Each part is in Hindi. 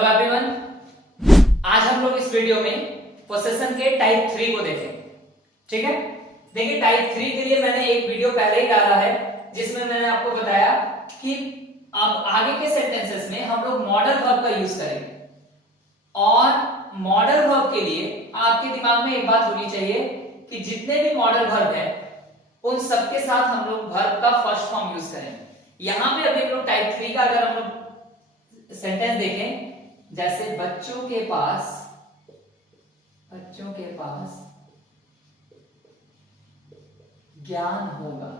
हेलो एवरीवन, आज हम लोग इस वीडियो में पोसेशन के टाइप 3 को देखेंगे। ठीक है, देखिए टाइप 3 के लिए मैंने एक वीडियो पहले ही डाला है जिसमें मैंने आपको बताया कि अब आगे के सेंटेंसेस में हम लोग मॉडल वर्ब का यूज करेंगे। और मॉडल वर्ब के लिए आपके दिमाग में एक बात होनी चाहिए कि जितने भी मॉडल वर्ब है उन सबके साथ हम लोग वर्ब का फर्स्ट फॉर्म यूज करेंगे। यहां पे अभी हम लोग टाइप 3 का अगर हम लोग सेंटेंस देखें, जैसे बच्चों के पास ज्ञान होगा।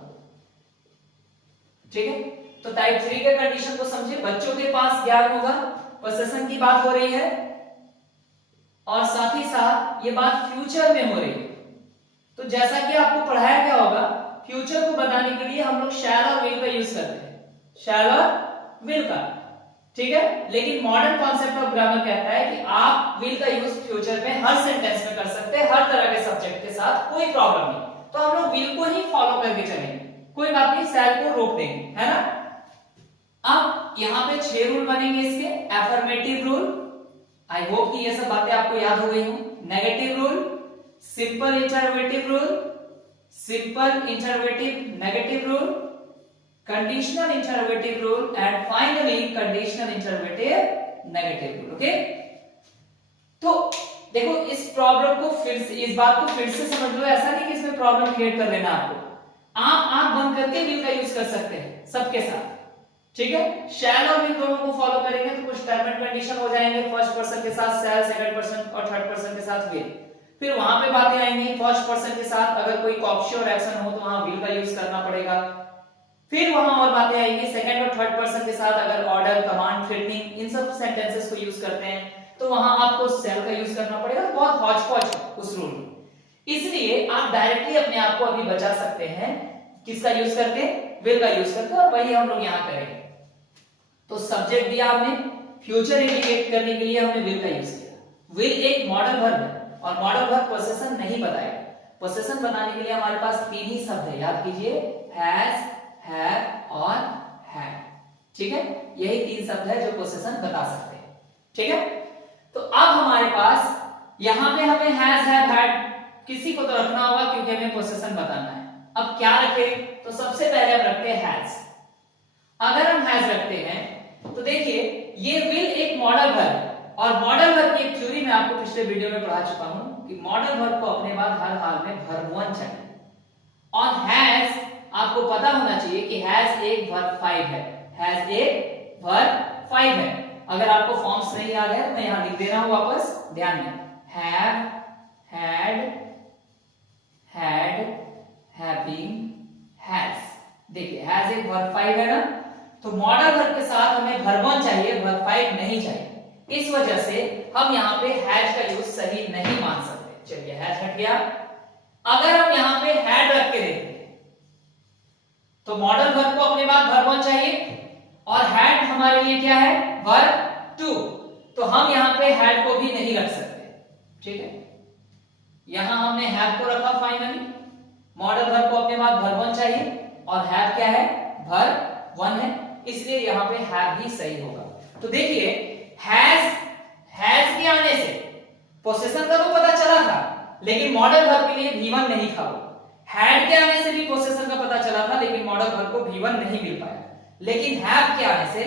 ठीक है, तो टाइप 3 के कंडीशन को समझिए। बच्चों के पास ज्ञान होगा, पोसेशन की बात हो रही है और साथ ही साथ ये बात फ्यूचर में हो रही है। तो जैसा कि आपको पढ़ाया गया होगा, फ्यूचर को बताने के लिए हम लोग शैल और विल का यूज करते हैं, शैल और विल का। ठीक है, लेकिन मॉडर्न कॉन्सेप्ट ऑफ ग्रामर कहता है कि आप विल का यूज फ्यूचर में हर सेंटेंस में कर सकते हैं, हर तरह के सब्जेक्ट के साथ, कोई प्रॉब्लम नहीं। तो हम लोग विल को ही फॉलो करके चलेंगे, कोई बात नहीं, शैल को रोक देंगे, है ना। अब यहां पे 6 रूल बनेंगे इसके। एफर्मेटिव रूल, आई होप कि ये सब बातें आपको याद हो गई हो। Negative rule, simple interrogative rule, simple interrogative negative rule, conditional interrogative rule and finally conditional interrogative negative rule. Okay, तो देखो इस प्रॉब्लम को फिर से, इस बात को फिर से समझ लो। ऐसा नहीं कि इसमें प्रॉब्लम क्रिएट कर लेना आपको। आप आंख बंद करके विल का यूज कर सकते हैं सबके साथ। ठीक है, शैल और विल दोनों को फॉलो करेंगे तो कुछ टर्म एंड कंडीशन हो जाएंगे। फर्स्ट पर्सन के साथ शैल, सेकंड पर्सन और थर्ड पर्सन के साथ विल। फिर वहां पे बातें आएंगी, फर्स्ट पर्सन के साथ अगर कोई कॉक्श्योर एक्शन हो तो वहां विल का यूज करना पड़ेगा। फिर वहां और बातें आएंगी, सेकंड और थर्ड पर्सन के साथ अगर ऑर्डर, कमांड, थ्रेटनिंग, इन सब सेंटेंसेस को यूज करते हैं तो वहां आपको शैल का यूज करना पड़ेगा। बहुत हौच पौच उस रूल में, इसलिए आप डायरेक्टली अपने आप को अभी बचा सकते हैं किसका यूज करके, विल का यूज करके, और वही हम लोग यहां करेंगे। तो सब्जेक्ट दिया आपने, फ्यूचर इंडिकेट करने के लिए हमने विल का यूज किया। विल एक मॉडल वर्ब है और मॉडल वर्ब पोसेशन नहीं बताएगा। पोसेशन बताने के लिए हमारे पास 3 ही शब्द है, याद कीजिए, हैज, हैव और हैड। ठीक है, यही 3 शब्द है जो पोसेशन बता सकते हैं। ठीक है, तो अब हमारे पास यहां पे हमें हैज, हैव, हैड किसी को तो रखना होगा क्योंकि हमें पोसेशन बताना है। अब क्या रखें, तो सबसे पहले हम रखते हैं हैज। अगर हम हैज रखते हैं तो देखिए ये विल एक मॉडल वर्ब है और मॉडल वर्ब की एक थ्योरी मैं आपको पिछले वीडियो में पढ़ा चुका हूं कि मॉडल वर्ब को अपने बाद हर हाल में वर्ब 1 चाहिए। और हैज आपको पता होना चाहिए कि हैज एक वर्ब 5 है, हैज एक वर्ब 5 है। अगर आपको फॉर्म्स नहीं याद है तो मैं यहां लिख दे रहा हूं वापस, ध्यान दें। Have, had, had, having, has. देखिए हैज एक वर्ब 5 है ना, तो मॉडल वर्ब के साथ हमें वर्ब 1 चाहिए, वर्ब 5 नहीं चाहिए। इस वजह से हम यहां पे हैज का यूज सही नहीं मान सकते। चलिए हैज हट गया। अगर हम यहां पे हैड रख के देखते हैं तो मॉडल वर्ब को अपने बाद वर्ब 1 चाहिए और हैड हमारे लिए क्या है, वर्ब 2। तो हम यहां पे हैड को भी नहीं रख सकते। ठीक है, यहां हमने हैव को रखा फाइनली, मॉडल वर्ब को अपने बाद वर्ब 1 चाहिए और हैव क्या है, वर्ब 1 है, इसलिए यहां पे हैव ही सही होगा। तो देखिए हैज के आने से पोसेशन का तो पता चला था, लेकिन मॉडल वर्ब के लिए V1 नहीं था। हैड के आने से भी पोसेशन का पता चला था, लेकिन मॉडल वर्ब को V1 नहीं मिल पाया। लेकिन हैव के आने से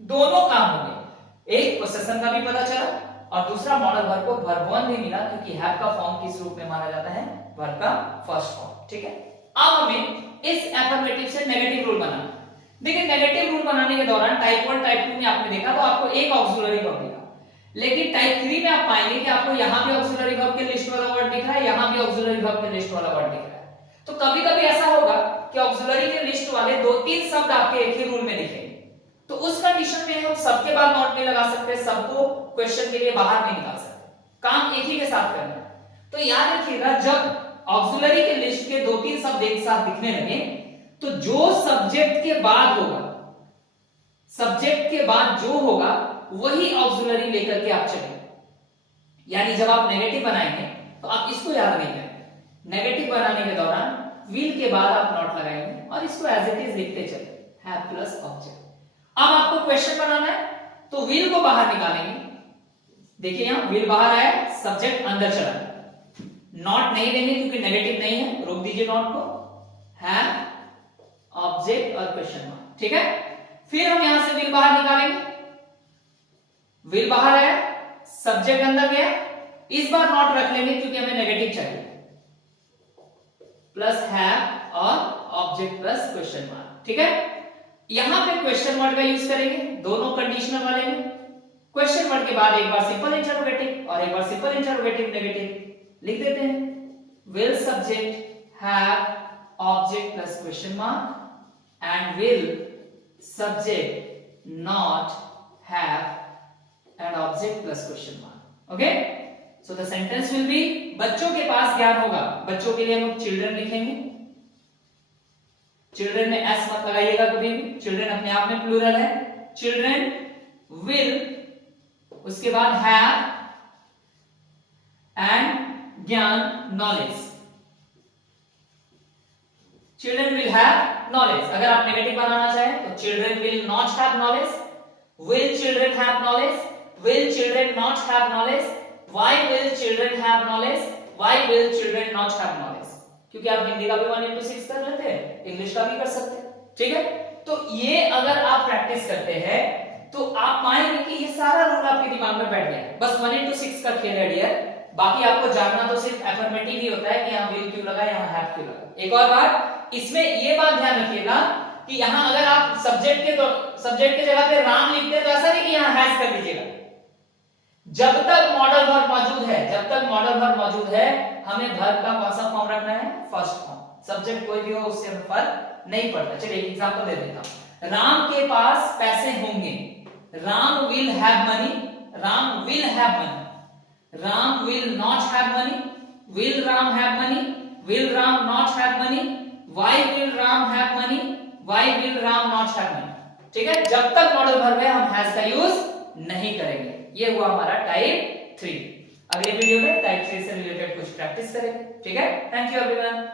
दोनों काम हो गए, एक पोसेशन का भी पता चला और दूसरा मॉडल वर्ब को वर्ब 1 भी मिला, क्योंकि हैव का फॉर्म किस रूप में माना जाता है, वर्ब का फर्स्ट फॉर्म। ठीक है, अब हमें इस एफर्मेटिव से नेगेटिव रूल बनाना। देखिए नेगेटिव रूल बनाने के दौरान टाइप 1 टाइप 2 में आपने देखा तो आपको एक ऑक्सिलरी वर्ब दिखा, लेकिन टाइप 3 में आप पाएंगे कि आपको यहां भी ऑक्सिलरी वर्ब के लिस्ट वाला वर्ड दिख रहा है, यहां भी ऑक्सिलरी वर्ब के लिस्ट वाला वर्ड दिख रहा है। तो कभी-कभी ऐसा होगा कि ऑक्सिलरी के लिस्ट वाले 2-3 शब्द आपके एक ही रूल में दिखेंगे, तो उस कंडीशन में हम सबके बाद नॉट नहीं लगा सकते, सबको क्वेश्चन के लिए बाहर नहीं निकाल सकते, काम एक ही के साथ करना है। तो याद रखिएगा, जब ऑक्सिलरी के लिस्ट के 2-3 शब्द एक साथ दिखने लगे तो जो सब्जेक्ट के बाद होगा, सब्जेक्ट के बाद जो होगा वही ऑक्सिलरी लेकर के आप चलेंगे। यानी जब आप नेगेटिव बनाएंगे तो आप इसको याद नहीं करेंगे, नेगेटिव बनाने के दौरान विल के बाद आप नॉट लगाएंगे और इसको एज इट इज लिखते चले, हैव प्लस ऑब्जेक्ट। अब आपको क्वेश्चन बनाना है तो विल को बाहर निकालेंगे। देखिए यहां विल बाहर आया, सब्जेक्ट अंदर चला, नॉट नहीं देंगे क्योंकि नेगेटिव नहीं है, रोक दीजिए नॉट को, हैव ऑब्जेक्ट और क्वेश्चन मार्क। ठीक है, फिर हम यहां से विल बाहर निकालेंगे, विल बाहर आया, सब्जेक्ट अंदर गया, इस बार नॉट रख लेंगे क्योंकि हमें नेगेटिव चाहिए, प्लस हैव और ऑब्जेक्ट प्लस क्वेश्चन मार्क। ठीक है, यहां पे क्वेश्चन वर्ड का यूज करेंगे दोनों कंडीशनल वाले में। क्वेश्चन वर्ड के बाद एक बार सिंपल इंटरोगेटिव और एक बार सिंपल इंटरोगेटिव नेगेटिव लिख देते हैं। Will subject have object plus question mark and will subject not have and object plus question mark. Okay, so the sentence will be बच्चों के पास ज्ञान होगा। बच्चों के लिए हम लोग चिल्ड्रन लिखेंगे, चिल्ड्रन में एस मत लगाइएगा कभी भी, चिल्ड्रन अपने आप में प्लूरल है। चिल्ड्रन विल, उसके बाद हैव एंड ज्ञान knowledge. Children will have knowledge, अगर आप नेगेटिव बनाना चाहें तो children will not have knowledge, will children have knowledge, will children not have knowledge, why will children have knowledge, why will children not have knowledge. क्योंकि आप हिंदी का भी 1 into 6 कर लेते हैं, इंग्लिश का भी कर सकते हैं। ठीक है, तो ये अगर आप प्रैक्टिस करते हैं तो आप पाएंगे कि ये सारा रूल आपके दिमाग में बैठ गया है। बस 1 into 6 का खेल है डियर, बाकी आपको जानना तो सिर्फ एफर्मेटिव ही होता है कि यहाँ विल क्यों लगा, यहाँ हैव क्यों लगा। एक और बात, इसमें ये बात ध्यान रखिएगा कि यहाँ अगर आप सब्जेक्ट के जगह पे राम लिखते हैं तो ऐसा नहीं कि यहाँ हैज कर दीजिएगा। जब तक मॉडल वर्ब मौजूद है, जब तक मॉडल वर्ब मौजूद है, हमें वर्ब का कौन सा फॉर्म रखना है, फर्स्ट फॉर्म। सब्जेक्ट कोई भी हो उससे हमें फर्क नहीं पड़ता। चलिए एक एग्जांपल दे देता हूं। राम के पास पैसे होंगे, Ram will have money, Ram will have money. Ram will not have money, will Ram have money, will Ram not have money, why will Ram have money, why will Ram not have money. ठीक है, जब तक मॉडल वर्ब है हम हैज का यूज नहीं करेंगे। ये हुआ हमारा टाइप 3। अगले वीडियो में टाइप 3 से रिलेटेड कुछ प्रैक्टिस करेंगे। ठीक है, थैंक यू एवरीवन।